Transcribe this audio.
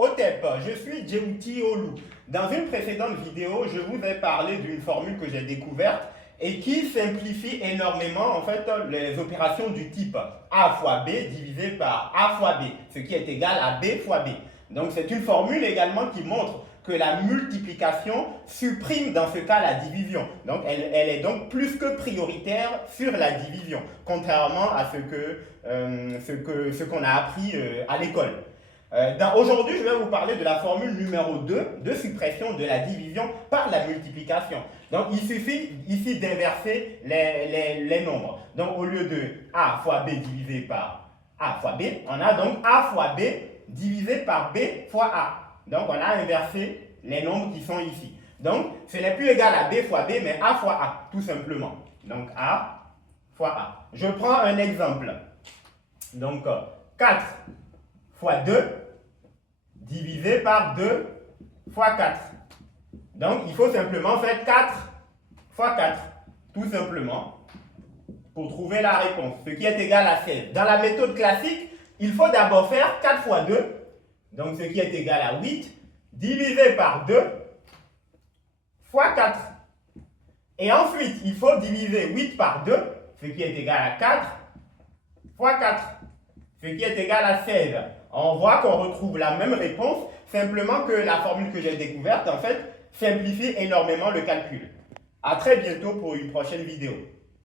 OTEP, je suis Djemouti Olu. Dans une précédente vidéo, je vous ai parlé d'une formule que j'ai découverte et qui simplifie énormément en fait les opérations du type A fois B divisé par A fois B, ce qui est égal à B fois B. Donc c'est une formule également qui montre que la multiplication supprime dans ce cas la division. Donc elle est donc plus que prioritaire sur la division, contrairement à ce qu'on a appris à l'école. Aujourd'hui, je vais vous parler de la formule numéro 2 de suppression de la division par la multiplication. Donc, il suffit ici d'inverser les nombres. Donc, au lieu de A fois B divisé par A fois B, on a donc A fois B divisé par B fois A. Donc, on a inversé les nombres qui sont ici. Donc, ce n'est plus égal à B fois B, mais A fois A, tout simplement. Donc, A fois A. Je prends un exemple. Donc, 4 fois 2 divisé par 2 fois 4. Donc, il faut simplement faire 4 fois 4, tout simplement, pour trouver la réponse, ce qui est égal à 16. Dans la méthode classique, il faut d'abord faire 4 fois 2, donc ce qui est égal à 8, divisé par 2 fois 4. Et ensuite, il faut diviser 8 par 2, ce qui est égal à 4, fois 4, ce qui est égal à 16. On voit qu'on retrouve la même réponse, simplement que la formule que j'ai découverte, en fait, simplifie énormément le calcul. À très bientôt pour une prochaine vidéo.